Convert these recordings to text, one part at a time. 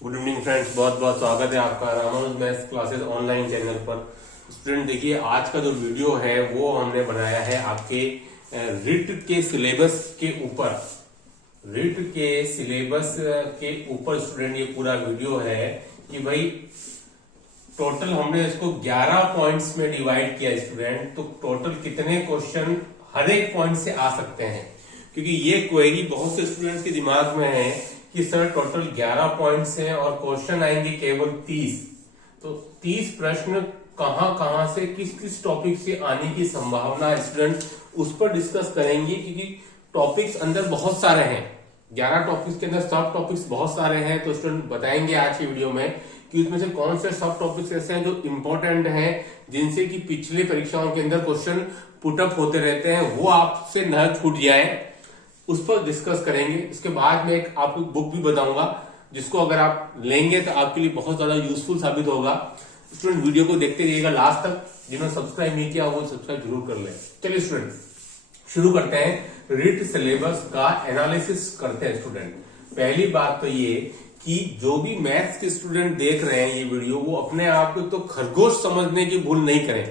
Good evening friends, बहुत बहुत स्वागत है आपका Ramanuj maths classes online channel पर। स्टूडेंट देखिए, आज का जो वीडियो है वो हमने बनाया है आपके रिट के सिलेबस के ऊपर। रिट के सिलेबस के ऊपर स्टूडेंट ये पूरा वीडियो है कि भाई टोटल हमने इसको 11 पॉइंट्स में डिवाइड किया स्टूडेंट। तो टोटल कितने क्वेश्चन हर एक पॉइंट से आ सकते हैं, क्योंकि ये क्वेरी बहुत से स्टूडेंट्स के दिमाग में है कि सर टोटल 11 पॉइंट्स हैं और क्वेश्चन आएंगे केवल 30। तो 30 प्रश्न कहां से किस किस टॉपिक से आने की संभावना है स्टूडेंट, उस पर डिस्कस करेंगे। क्योंकि टॉपिक्स अंदर बहुत सारे हैं, 11 टॉपिक्स के अंदर सब टॉपिक्स बहुत सारे हैं। तो स्टूडेंट बताएंगे आज की वीडियो में कि उसमें से कौन से सब टॉपिक्स ऐसे हैं जो इंपॉर्टेंट हैं, जिनसे कि पिछले परीक्षाओं के अंदर क्वेश्चन पुटअप होते रहते हैं, वो आपसे न छूट जाए, उस पर डिस्कस करेंगे। इसके बाद में एक आपको बुक भी बताऊंगा, जिसको अगर आप लेंगे तो आपके लिए बहुत ज्यादा यूजफुल साबित होगा। स्टूडेंट वीडियो को देखते रहिएगा लास्ट तक। जिन्होंने सब्सक्राइब नहीं किया वो सब्सक्राइब जरूर कर ले। चलिए स्टूडेंट शुरू करते हैं, रिट सिलेबस का एनालिसिस करते हैं। स्टूडेंट पहली बात तो ये कि जो भी मैथ्स के स्टूडेंट देख रहे हैं ये वीडियो, वो अपने आप को तो खरगोश समझने की भूल नहीं करें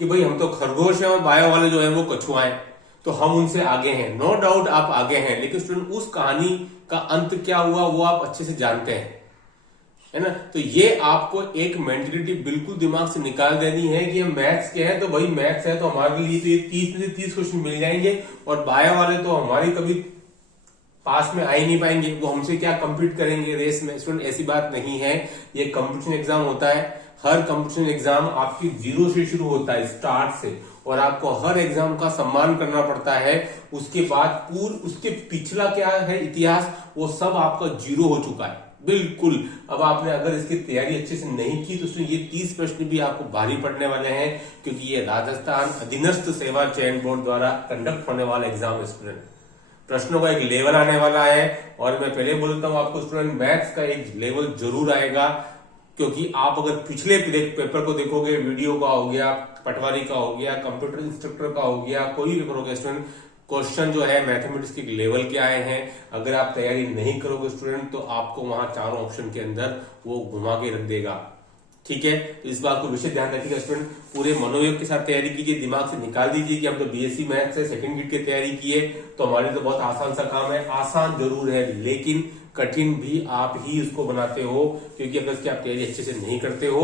कि भाई हम तो खरगोश हैं और बायो वाले जो है वो कछुआ हैं, तो हम उनसे आगे हैं। नो डाउट आप आगे हैं, लेकिन स्टूडेंट उस कहानी का अंत क्या हुआ वो आप अच्छे से जानते हैं, है ना। तो ये आपको एक मेंटलिटी बिल्कुल दिमाग से निकाल देनी है कि हम मैथ्स के हैं तो भाई मैथ्स है तो हमारे लिए तो ये 30 में से 30 क्वेश्चन मिल जाएंगे, और बायो वाले तो हमारी कभी पास में आ ही नहीं पाएंगे, वो हमसे क्या कम्पीट करेंगे रेस में। स्टूडेंट ऐसी बात नहीं है, ये कंपटीशन एग्जाम होता है। हर कंपटीशन एग्जाम आपकी जीरो से शुरू होता है, स्टार्ट से, और आपको हर एग्जाम का सम्मान करना पड़ता है। उसके बाद उसके पिछला क्या है इतिहास, वो सब आपका जीरो हो चुका है बिल्कुल। अब आपने अगर इसकी तैयारी अच्छे से नहीं की तो ये 30 प्रश्न भी आपको भारी पड़ने वाले हैं, क्योंकि ये राजस्थान अधीनस्थ सेवा चयन बोर्ड द्वारा कंडक्ट होने वाला एग्जाम है। स्टूडेंट प्रश्नों का एक लेवल आने वाला है, और मैं पहले बोलता हूं आपको स्टूडेंट मैथ्स का एक लेवल जरूर आएगा, क्योंकि आप अगर पिछले पेपर को देखोगे, वीडियो का हो गया, पटवारी का हो गया, कंप्यूटर इंस्ट्रक्टर का हो गया, कोई भी पेपर हो गया स्टूडेंट, क्वेश्चन जो है मैथमेटिक्स के लेवल के आए हैं। अगर आप तैयारी नहीं करोगे स्टूडेंट तो आपको वहां चारों ऑप्शन के अंदर वो घुमा के रख देगा, ठीक है। तो इस बात को विशेष ध्यान रखिएगा स्टूडेंट। पूरे मनोयोग के साथ तैयारी कीजिए, दिमाग से निकाल दीजिए कि हम तो बीएससी मैथ्स है, सेकंड गिट की तैयारी किए तो हमारे तो बहुत आसान सा काम है। आसान जरूर है, लेकिन कठिन भी आप ही उसको बनाते हो, क्योंकि अगर इसकी आप तैयारी अच्छे से नहीं करते हो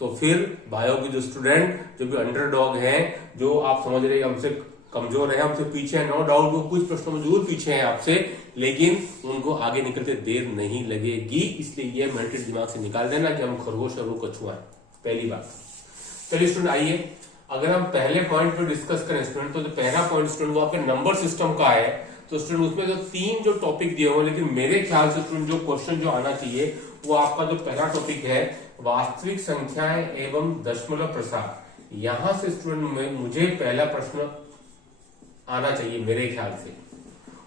तो फिर बायो के जो स्टूडेंट जो भी अंडरडॉग हैं, जो आप समझ रहे हैं हमसे कमजोर है, हमसे पीछे है, नो डाउट वो कुछ प्रश्नों में जरूर पीछे है आपसे, लेकिन उनको आगे निकलते देर नहीं लगेगी। इसलिए ये मेंटल दिमाग से निकाल देना कि हम खरगोश और वो कछुआ है, पहली बात। चलिए स्टूडेंट आइए, अगर हम पहले पॉइंट पर डिस्कस करें स्टूडेंट, तो जो पहला पॉइंट स्टूडेंट वो आपके नंबर सिस्टम का है। तो स्टूडेंट उसमें जो 3 जो टॉपिक दिए हुए, लेकिन मेरे ख्याल से स्टूडेंट जो क्वेश्चन जो आना चाहिए वो आपका जो पहला टॉपिक है वास्तविक संख्याएं एवं दशमलव प्रसार। यहां से स्टूडेंट में मुझे पहला प्रश्न आना चाहिए मेरे ख्याल से,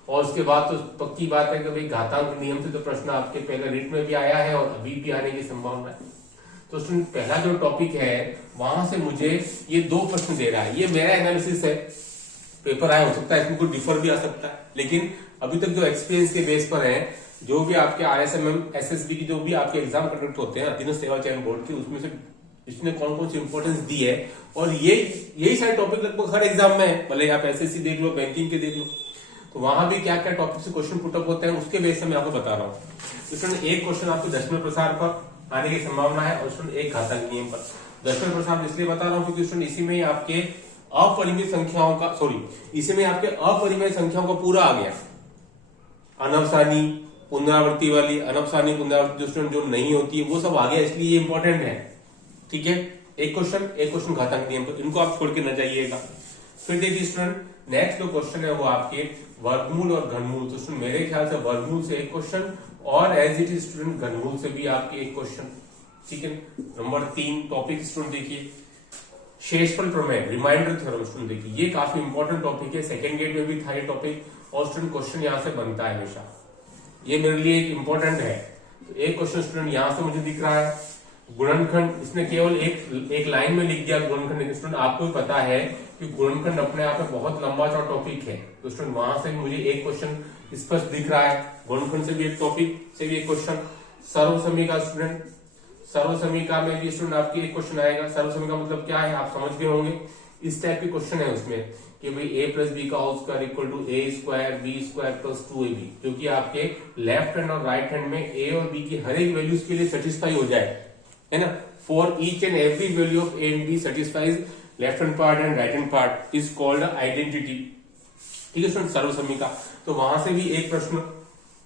और उसके बाद तो पक्की बात है कि भाई घातांक नियम से तो प्रश्न आपके पहले रीट में भी आया है और अभी भी आने की संभावना है। तो स्टूडेंट पहला जो टॉपिक है वहां से मुझे ये 2 प्रश्न दे रहा है, ये मेरा एनालिसिस है, पेपर आया हो सकता है इसमें कोई डिफर भी आ सकता है, लेकिन अभी तक जो एक्सपीरियंस के बेस पर है, जो भी आपके RSMM SSB की जो भी आपके एग्जाम कंडक्ट होते हैं अधीनस्थ सेवा चयन बोर्ड के, उसमें से इसने कौन कौन सी इंपॉर्टेंस दी है, और यही सारे टॉपिक लगभग हर एग्जाम में है, भले आप SSC देख लो, बैंकिंग के देख लो, तो वहां भी क्या क्या टॉपिक से क्वेश्चन पुटअप होते हैं उसके बेस से मैं आपको बता रहा हूँ। स्टूडेंट एक क्वेश्चन आपको दशमलव प्रसार पर आने की संभावना है, और स्टूडेंट एक घातांक नियम पर। दशमलव प्रसार इसलिए बता रहा हूँ क्योंकि स्टूडेंट इसी में आपके अपरिमित संख्याओं का इसी में आपके अपरिमेय संख्याओं का पूरा आ गया, अनवसानी पुनरावृत्ति वाली, अनवसानी पुनरावृत्ति जो स्टूडेंट जो नहीं होती है वो सब आ गया, इसलिए ये इंपॉर्टेंट है, ठीक है। एक क्वेश्चन घातांक नियम पर, इनको आप छोड़ के न जाइएगा। फिर देखिए स्टूडेंट नेक्स्ट जो क्वेश्चन है वो आपके वर्गमूल और घनमूल। तो स्टूडेंट मेरे ख्याल से वर्गमूल से एक क्वेश्चन, और एज इट इज स्टूडेंट घनमूल से भी आपके एक क्वेश्चन, ठीक है। नंबर 3 टॉपिक स्टूडेंट देखिए शेषफल प्रमेय, रिमाइंडर थ्योरम। स्टूडेंट देखिए ये काफी इंपॉर्टेंट टॉपिक है, सेकंड गेट में भी था ये टॉपिक, और स्टूडेंट क्वेश्चन यहाँ से बनता है हमेशा, ये मेरे लिए एक इंपॉर्टेंट है। तो एक क्वेश्चन स्टूडेंट यहां से मुझे दिख रहा है, गुणनखंड, इसने केवल एक लाइन में लिख दिया गुणनखंड। स्टूडेंट आपको भी पता है कि गुणनखंड अपने आप में बहुत लंबा चौड़ा टॉपिक है, तो स्टूडेंट वहां से मुझे एक क्वेश्चन स्पष्ट दिख रहा है, गुणनखंड से भी एक टॉपिक से भी एक क्वेश्चन, सर्वसमीका स्टूडेंट, सर्वसमीका में भी स्टूडेंट आपके एक क्वेश्चन आएगा। सर्वसमीका मतलब क्या है आप समझ गए होंगे, इस टाइप के क्वेश्चन है उसमें कि भाई a प्लस बी का whole square equal to a square B square plus 2ab, क्योंकि आपके लेफ्ट हैंड और राइट हैंड में a और b की हर एक वैल्यूज के लिए सेटिस्फाई हो जाए, है ना। For each and every value of a and b satisfies left hand part and right hand part is called identity. ठीक है स्टूडेंट, सर्वसमीका। तो वहां से भी एक प्रश्न।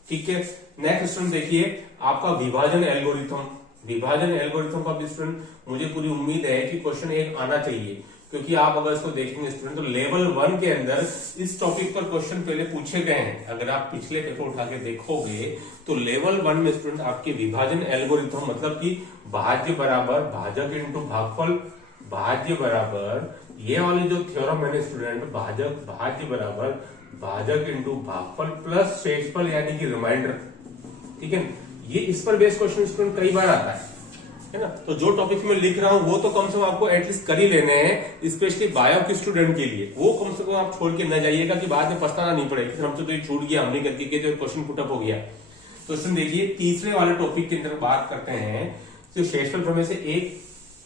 ठीक है, नेक्स्ट स्टूडेंट देखिए आपका विभाजन एल्गोरिथम। विभाजन एल्गोरिथम का भी स्टूडेंट मुझे पूरी उम्मीद है कि क्वेश्चन एक आना चाहिए, क्योंकि आप अगर इसको देखेंगे स्टूडेंट तो लेवल 1 के अंदर इस टॉपिक पर क्वेश्चन पहले पूछे गए हैं। अगर आप पिछले पेपर उठा के देखोगे तो लेवल 1 में स्टूडेंट आपके विभाजन एल्गोरिथम मतलब कि भाज्य बराबर भाजक इंटू भागफल, भाज्य बराबर ये वाली जो थ्योरम है स्टूडेंट, भाजक भाज्य बराबर भाजक इंटू भागफल प्लस शेषफल यानी कि रिमाइंडर। ठीक है, ये इस पर बेस्ड क्वेश्चन स्टूडेंट कई बार आता है ना। तो जो टॉपिक में लिख रहा हूं वो तो कम से कम आपको एटलीस्ट कर ही लेने हैं, स्पेशली बायो के स्टूडेंट के लिए। वो कम से कम आप छोड़ के न जाइएगा कि बाद में पछताना नहीं पड़ेगा हमसे तो ये छूट गया, हमने करके जो क्वेश्चन पुटअप हो गया। तो स्टूडेंट देखिए तीसरे वाले टॉपिक के अंदर बात करते हैं तो शेषफल प्रमेय से एक,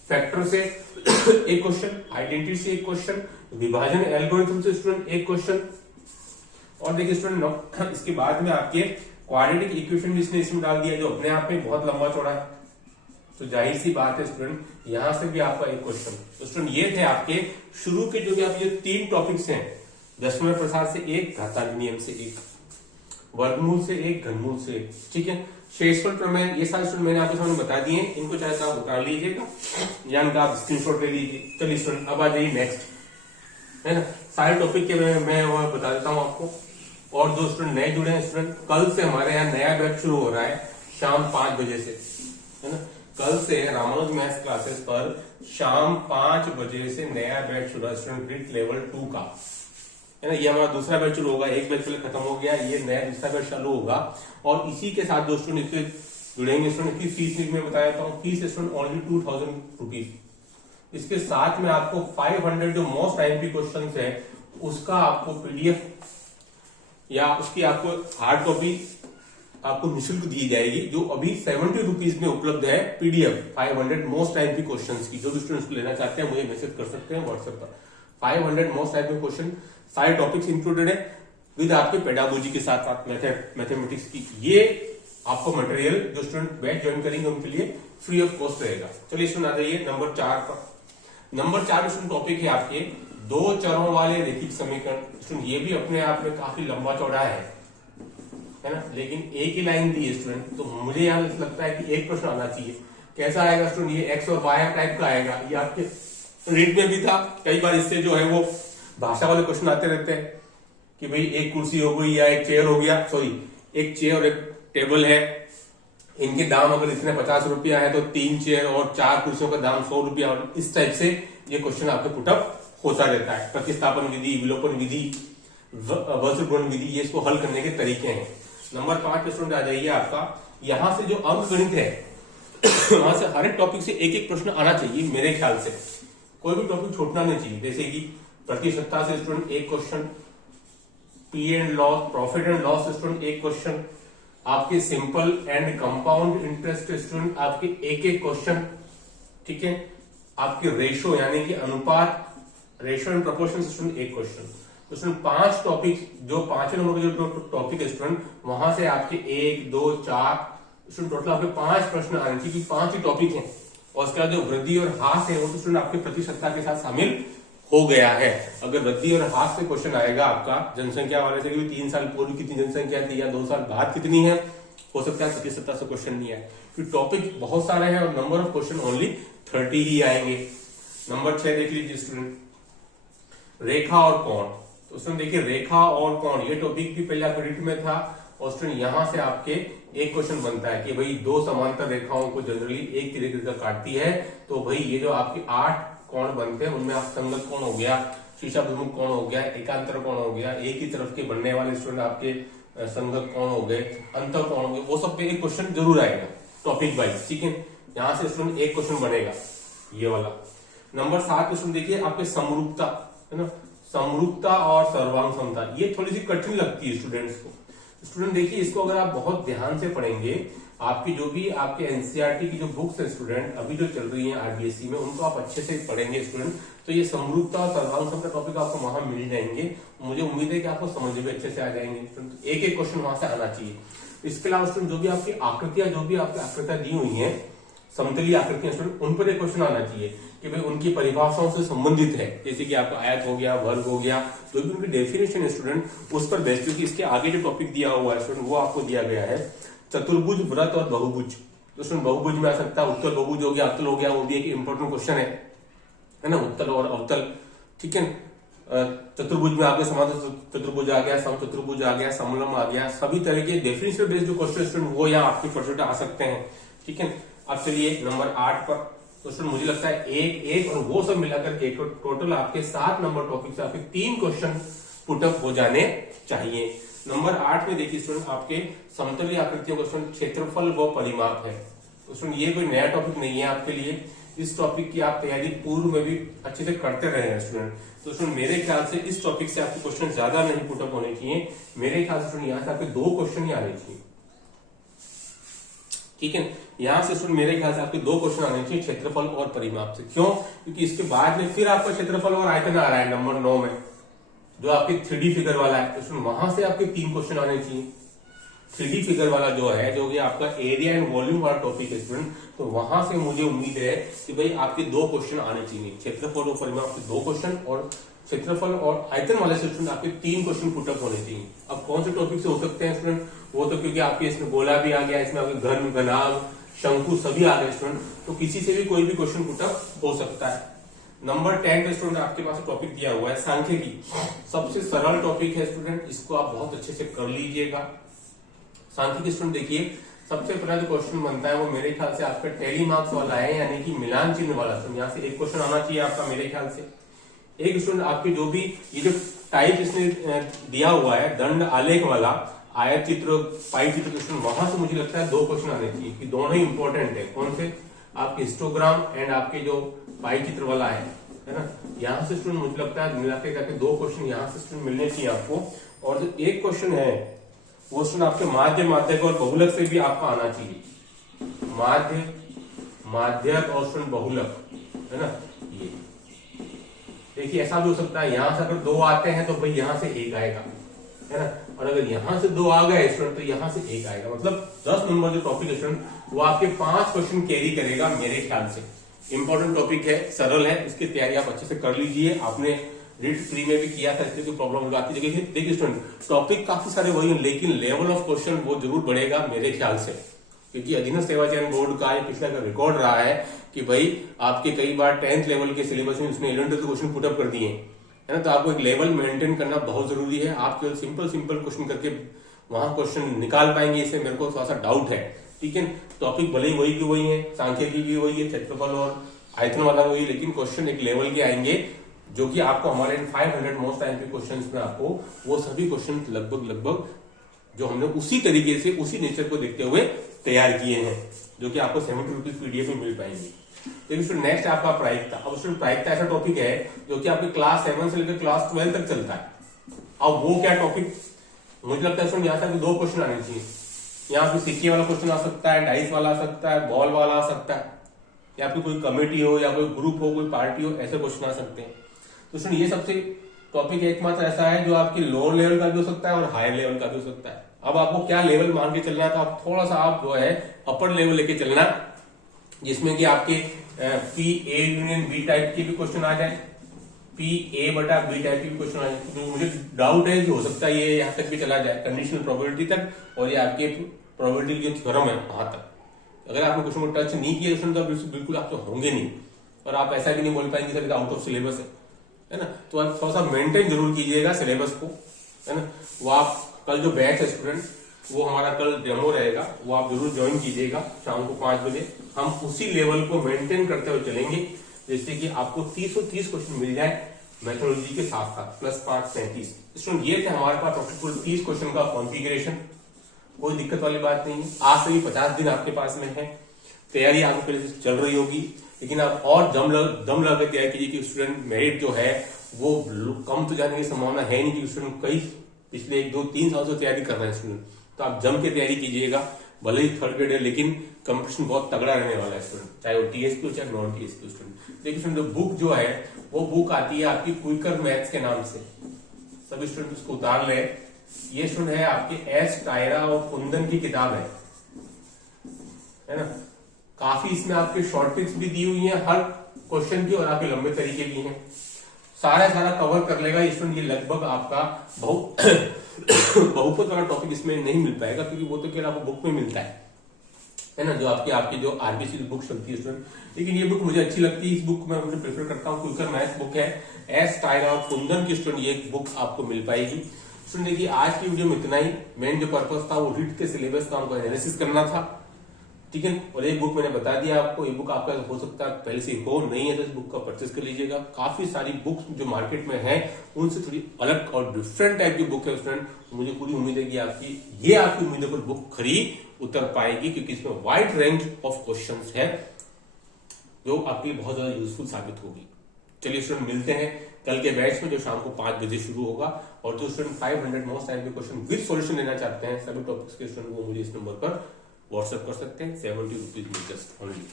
फैक्टर से एक क्वेश्चन, आइडेंटिटी से एक क्वेश्चन, विभाजन एल्गोरिथम से स्टूडेंट एक क्वेश्चन, और देखिए स्टूडेंट इसके बाद में आपके क्वाड्रेटिक इक्वेशन भी इसमें डाल दिया जो अपने आप में बहुत लंबा चौड़ा है। तो जाहिर सी बात है स्टूडेंट यहां से भी आपका एक क्वेश्चन। तो स्टूडेंट ये थे आपके शुरू के जो भी आपके 3 टॉपिक्स हैं, दशमलव प्रसार से एक, घातांक नियम से एक, वर्गमूल से एक, घनमूल से एक। ठीक है, शेषफल प्रमेय ये सारे स्टूडेंट मैंने आपके सामने बता दिए, इनको चाहे तो आप उतार लीजिएगा या इनका आप स्क्रीनशॉट ले लीजिए। चलिए स्टूडेंट अब आ जाइए नेक्स्ट, है ना। सारे टॉपिक के मैं वो बता देता हूँ आपको। और जो स्टूडेंट नए जुड़े हैं स्टूडेंट, कल से हमारे यहाँ नया बैच शुरू हो रहा है शाम 5 बजे से, है ना। कल से रामानुज मैथ्स क्लासेस पर शाम 5 बजे से नया बैच शुरू है स्टूडेंट, ग्रिड लेवल 2 का, है ना। ये हमारा दूसरा बैच शुरू होगा, एक बैच पहले खत्म हो गया, ये नया दूसरा बैच चालू होगा। और इसी के साथ जो स्टूडेंट इसके जुड़ेंगे स्टूडेंट की फीस मैं बता देता हूँ। Fees student only 2000 rupees. इसके साथ में आपको 500 जो मोस्ट आईएमपी क्वेश्चन है उसका आपको पीडीएफ या उसकी आपको हार्ड कॉपी आपको निःशुल्क दी जाएगी, जो अभी 70 रुपीज में उपलब्ध है। पीडीएफ 500 मोस्ट आईएमपी क्वेश्चंस की, जो भी स्टूडेंट्स लेना चाहते हैं मुझे मैसेज कर सकते हैं व्हाट्सएप पर। 500 मोस्ट आईएमपी क्वेश्चन, सारे टॉपिक्स इंक्लूडेड है विद आपके पेडागोजी के साथ साथ मैथमेटिक्स की। ये आपको मटेरियल जो स्टूडेंट बैच ज्वाइन करेंगे उनके लिए फ्री ऑफ कॉस्ट रहेगा। चलिए स्टूडेंट आ जाइए नंबर 4 पर। नंबर 4 स्टूडेंट टॉपिक है आपके 2 चरों वाले रैखिक समीकरण। स्टूडेंट ये भी अपने आप में काफी लंबा चौड़ा है ना, लेकिन एक ही लाइन दी है स्टूडेंट, तो मुझे यहाँ लगता है कि एक प्रश्न आना चाहिए। कैसा आएगा स्टूडेंट, ये एक्स और वाई टाइप का आएगा। ये आपके रीड में भी था कई बार, इससे जो है वो भाषा वाले क्वेश्चन आते रहते हैं कि भाई एक कुर्सी हो गई या एक चेयर हो गया, सॉरी एक चेयर और एक टेबल है, इनके दाम अगर इतने 50 रुपया है तो 3 चेयर और 4 कुर्सियों का दाम 100 रुपया। और इस टाइप से ये क्वेश्चन आपके पुटअप होता रहता है। प्रतिस्थापन विधि, विलोपन विधि, वज्रगुणन विधि, ये इसको हल करने के तरीके हैं। नंबर 5 स्टूडेंट आ जाइए आपका, यहां से जो अंक गणित है वहां से हर एक टॉपिक से एक एक प्रश्न आना चाहिए मेरे ख्याल से, कोई भी टॉपिक छूटना नहीं चाहिए। जैसे कि प्रतिशतता से स्टूडेंट एक question, P and loss, profit and loss student एक क्वेश्चन, आपके simple and compound interest student आपके एक एक क्वेश्चन। ठीक है, आपके रेशो यानी कि अनुपात, रेशो एंड प्रोपोर्शन स्टूडेंट एक क्वेश्चन। तो स्टूडेंट 5 टॉपिक, जो 5वें नंबर के जो टॉपिक है स्टूडेंट, वहां से आपके 1, 2, 4 स्टूडेंट टोटल आपके 5 प्रश्न आने चाहिए, 5 ही टॉपिक हैं। और उसके बाद जो वृद्धि और ह्रास है वो तो स्टूडेंट आपके प्रतिशतता के साथ शामिल हो गया है। अगर वृद्धि और ह्रास से क्वेश्चन आएगा आपका जनसंख्या वाले से, 3 साल पूर्व कितनी जनसंख्या थी या 2 साल बाद कितनी है, हो सकता है प्रतिशतता से क्वेश्चन नहीं है। फिर टॉपिक बहुत सारे हैं और नंबर ऑफ क्वेश्चन ओनली 30 ही आएंगे। नंबर 6 देख लीजिए स्टूडेंट, रेखा और कोण। तो उसमें देखिए रेखा और कोण, ये टॉपिक भी पहले आपके रीट में था। और स्टूडेंट यहां से आपके एक क्वेश्चन बनता है कि भाई 2 समांतर रेखाओं को जनरली एक की रेखा काटती है, तो भाई ये जो आपके 8 कोण बनते हैं उनमें आप संगत कोण हो गया, शीर्षाभिमुख कोण हो गया, एकांतर कोण हो गया, एक ही तरफ के बनने वाले स्टूडेंट आपके संगत कोण हो गए, अंतर कोण हो गए, वो सब पे एक क्वेश्चन जरूर आएगा टॉपिक वाइज। ठीक है, यहां से स्टूडेंट एक क्वेश्चन बनेगा ये वाला। नंबर 7 क्वेश्चन देखिए आपके समरूपता, है ना, समरूपता और सर्वांग समता। ये थोड़ी सी कठिन लगती है स्टूडेंट्स को। स्टूडेंट देखिए, इसको अगर आप बहुत ध्यान से पढ़ेंगे, आपकी जो भी आपके एनसीईआरटी की जो बुक्स है स्टूडेंट अभी जो चल रही है आरबीएसई में, उनको आप अच्छे से पढ़ेंगे स्टूडेंट, तो ये समरूपता और सर्वांग का टॉपिक आपको वहां मिल जाएंगे। मुझे उम्मीद है कि आपको समझ में अच्छे से आ जाएंगे। एक एक क्वेश्चन वहां से आना चाहिए। इसके अलावा स्टूडेंट जो भी आपकी आकृतियां, जो भी आपकी आकृतियां दी हुई है, समतलीय आकृतियां स्टूडेंट, उन पर एक क्वेश्चन आना चाहिए कि भाई उनकी परिभाषाओं से संबंधित है। जैसे कि आपका आयत हो गया, वर्ग हो गया, जो भी उनकी डेफिनेशन है स्टूडेंट, उस पर बेस्ड, क्योंकि इसके आगे जो टॉपिक दिया हुआ है स्टूडेंट वो आपको दिया गया है चतुर्भुज, वृत्त और बहुभुज। तो स्टूडेंट बहुभुज में आ सकता है उत्तल बहुभुज हो गया, अवतल हो गया, वो भी एक इंपॉर्टेंट क्वेश्चन है ना, उत्तल और अवतल। ठीक है, चतुर्भुज में आपके समांतर चतुर्भुज आ गया, सम चतुर्भुज आ गया, समलंब आ गया, सभी तरह के डेफिनेशन बेस्ड जो क्वेश्चन स्टूडेंट वो यहाँ आपके छोटे आ सकते हैं। ठीक है, अब चलिए नंबर 8 पर। तो स्टूडेंट मुझे लगता है एक और वो सब मिलाकर के टोटल आपके 7 नंबर टॉपिक से आपके 3 क्वेश्चन पुटअप हो जाने चाहिए। नंबर 8 में देखिए स्टूडेंट, आपके समतलीय आकृतियों का स्टूडेंट क्षेत्रफल व परिमाप है। तो स्टूडेंट ये कोई नया टॉपिक नहीं है आपके लिए, इस टॉपिक की आप तैयारी पूर्व में भी अच्छे से करते रहे हैं स्टूडेंट। तो स्टूडेंट मेरे ख्याल से इस टॉपिक से आपके क्वेश्चन ज्यादा नहीं पुटअप होने चाहिए। मेरे ख्याल से स्टूडेंट यहाँ से आपके 2 क्वेश्चन ही आने चाहिए। ठीक है, यहां से स्टूडेंट मेरे ख्याल से आपके 2 क्वेश्चन आने चाहिए क्षेत्रफल और परिमाप से। क्यों? क्योंकि इसके बाद में फिर आपका क्षेत्रफल और आयतन आ रहा है नंबर 9 में, जो आपके 3D फिगर वाला है। तो वहां से आपके 3 क्वेश्चन आने चाहिए। 3D फिगर वाला जो है, जो कि आपका एरिया एंड वॉल्यूम वाला टॉपिक है स्टूडेंट, तो वहां से मुझे उम्मीद है कि भाई आपके 2 क्वेश्चन आने चाहिए। क्षेत्रफल और परिमाप से 2 क्वेश्चन, और क्षेत्रफल और आयतन वाले से स्टूडेंट आपके 3 क्वेश्चन पुटअप होने चाहिए। अब कौन से टॉपिक से हो सकते हैं स्टूडेंट? वो तो क्योंकि आपके इसमें गोला भी आ गया, इसमें आपके घन, घनाभ, शंकु सभी आ गए स्टूडेंट, तो किसी से भी कोई भी क्वेश्चन पुटअप हो सकता है। नंबर 10 पे स्टूडेंट आपके पास टॉपिक दिया हुआ है सांख्यिकी। सबसे सरल टॉपिक है स्टूडेंट, इसको आप बहुत अच्छे से कर लीजिएगा। सांख्यिकी स्टूडेंट देखिए, सबसे पहला जो क्वेश्चन बनता है वो मेरे ख्याल से आपका टेली मार्क्स वाला है, यानी कि मिलान चिन्ह वाला। स्टूडेंट यहाँ से एक क्वेश्चन आना चाहिए आपका मेरे ख्याल से। एक स्टूडेंट आपके जो भी ये जो टाइप इसने दिया हुआ है दंड आलेख वाला, आयत चित्र, पाई चित्र, स्टूडेंट वहां से मुझे लगता है 2 क्वेश्चन आने चाहिए कि दोनों ही इंपॉर्टेंट है। कौन से? आपके हिस्टोग्राम एंड आपके जो पाई चित्र वाला है ना, यहाँ से स्टूडेंट मुझे लगता है मिला के जाके 2 क्वेश्चन यहाँ से स्टूडेंट मिलने चाहिए आपको। और जो एक क्वेश्चन है वो स्टूडेंट आपके माध्य, माध्यक और बहुलक से भी आपका आना चाहिए। माध्य, माध्यक और स्टूडेंट बहुलक, है ना। ये देखिए ऐसा भी हो सकता है, यहां से अगर 2 आते हैं तो भाई यहां से 1 आएगा, है ना, और अगर यहां से 2 आ गए स्टूडेंट तो यहां से 1 आएगा। मतलब 10 नंबर जो टॉपिक है स्टूडेंट वो आपके 5 क्वेश्चन कैरी करेगा मेरे ख्याल से। इंपॉर्टेंट टॉपिक है, सरल है, इसकी तैयारी आप अच्छे से कर लीजिए। आपने रीड 3 में भी किया था, इसलिए कोई प्रॉब्लम आती है। देखिए स्टूडेंट, टॉपिक काफी सारे वही है, लेकिन लेवल ऑफ क्वेश्चन वो जरूर बढ़ेगा मेरे ख्याल से, क्योंकि अधीनस्थ सेवा चयन बोर्ड का पिछला का रिकॉर्ड रहा है कि भाई आपके कई बार 10th लेवल के सिलेबस में उसने 11th क्वेश्चन पुटअप कर दिए, है ना। तो आपको एक लेवल मेंटेन करना बहुत जरूरी है। आप केवल सिंपल क्वेश्चन करके वहां क्वेश्चन निकाल पाएंगे, इससे मेरे को थोड़ा सा डाउट है। ठीक है, टॉपिक भले ही वही की वही है, सांख्यिकी भी वही है, क्षेत्रफल और आयतन वाला वही, लेकिन क्वेश्चन एक लेवल के आएंगे जो कि आपको हमारे 500 मोस्ट टाइम के क्वेश्चन में आपको वो सभी क्वेश्चन लगभग जो हमने उसी तरीके से उसी नेचर को देखते हुए तैयार किए हैं, जो कि आपको 70 रुपीज पीडीएफ में मिल पाएंगे। तो नेक्स्ट आपका प्रायिकता। अब स्टूडेंट प्रायिकता ऐसा टॉपिक है जो कि आपके क्लास 7 से लेकर क्लास 12 तक चलता है। अब वो क्या टॉपिक, मुझे लगता है स्टूडेंट यहाँ से 2 क्वेश्चन आने चाहिए। यहाँ पे सिक्के वाला क्वेश्चन आ सकता है, डाइस वाला आ सकता है, बॉल वाला आ सकता है, या फिर कोई कमेटी हो या कोई ग्रुप हो, कोई पार्टी हो, ऐसे क्वेश्चन आ सकते हैं। तो स्टूडेंट ये सबसे टॉपिक एकमात्र ऐसा है जो आपके लोअर लेवल का भी हो सकता है और हायर लेवल का भी हो सकता है। अब आपको क्या लेवल मान के चलना है, तो आप थोड़ा सा आप जो है अपर लेवल लेके चलना, जिसमें कि आपके P A union B type के भी क्वेश्चन आ जाए, पी ए बटा बी टाइप के भी क्वेश्चन आ जाए। तो मुझे डाउट है कि हो सकता है ये यहाँ तक भी चला जाए, कंडीशनल प्रोबेबिलिटी तक, और ये आपके प्रोबेबिलिटी की जो थ्योरम है वहां तक। अगर आपने क्वेश्चन को टच नहीं किया तो बिल्कुल आप तो होंगे नहीं, और आप ऐसा भी नहीं बोल पाएंगे सर आउट ऑफ सिलेबस है ना। तो आप थोड़ा सा मेंटेन जरूर कीजिएगा सिलेबस को, है ना। वो आप कल जो बैच है स्टूडेंट, वो हमारा कल डेमो रहेगा, वो आप जरूर ज्वाइन कीजिएगा शाम को 5 बजे। हम उसी लेवल को मेंटेन करते हुए चलेंगे, जिससे कि आपको 30 क्वेश्चन मिल जाए मेथोडोलॉजी के साथ साथ, प्लस 5 37 स्टूडेंट। ये थे हमारे पास टोटल 30 क्वेश्चन का कॉन्फ़िगरेशन। कोई दिक्कत वाली बात नहीं है। आज से भी 50 दिन आपके पास में है, तैयारी आपको पहले से चल रही होगी, लेकिन आप और दम लगा के तैयार कीजिए कि स्टूडेंट मेरिट जो है वो कम तो जाने की संभावना है नहीं, कि स्टूडेंट कई पिछले 1 2 3 साल से तैयारी कर रहे हैं स्टूडेंट। तो आप जम के तैयारी कीजिएगा, भले ही थर्ड ग्रेड है लेकिन कंपटीशन बहुत तगड़ा रहने वाला है स्टूडेंट, चाहे वो टीएसपी हो चाहे नॉन टीएसपी स्टूडेंट। देखिए स्टूडेंट, बुक जो है वो बुक आती है आपकी क्विकर मैथ्स के नाम से, सभी स्टूडेंट उसको उतार ले। ये स्टूडेंट है आपके एस टायरा और कुंदन की किताब है ना। काफी इसमें आपके शॉर्ट ट्रिक्स भी दी हुई है हर क्वेश्चन की, और आपके लंबे तरीके भी हैं, सारा कवर कर लेगा स्टूडेंट। ये लगभग आपका बहुत वाला टॉपिक इसमें नहीं मिल पाएगा, क्योंकि वो तो केवल आपको बुक में मिलता है ना, जो आपकी जो आरबीसी बुक चलती है स्टूडेंट। लेकिन ये बुक मुझे अच्छी लगती है, इस बुक में मुझे प्रेफर करता हूँ। क्विकर मैथ्स बुक है एस टायरा और कुंदन की स्टूडेंट, ये बुक आपको मिल पाएगी स्टूडेंट। देखिए आज की वीडियो में इतना ही। मेन जो पर्पस था वो रीट के सिलेबस का हमको एनालिसिस करना था, ठीक है। और एक बुक मैंने बता दिया आपको, ये बुक आपका हो सकता है पहले से हो, नहीं है तो इस बुक का परचेस कर लीजिएगा। काफी सारी बुक्स जो मार्केट में है उनसे थोड़ी अलग और डिफरेंट टाइप की बुक है स्टूडेंट। मुझे पूरी उम्मीद है कि आपकी उम्मीदों पर बुक खरी उतर पाएगी, क्योंकि इसमें वाइड रेंज ऑफ क्वेश्चंस है जो आपके लिए बहुत ज्यादा यूजफुल साबित होगी। चलिए स्टूडेंट, मिलते हैं कल के बैच में जो शाम को 5 बजे शुरू होगा। और जो स्टूडेंट 500 मोस्ट टाइम के क्वेश्चन विद सॉल्यूशन लेना चाहते हैं सभी टॉपिक्स के स्टूडेंट, वो मुझे इस नंबर पर व्हाट्सएप कर सकते हैं, 70 रुपीज में just only.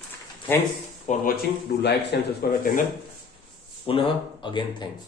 Thanks for watching, do like share subscribe channel. पुनः अगेन थैंक्स।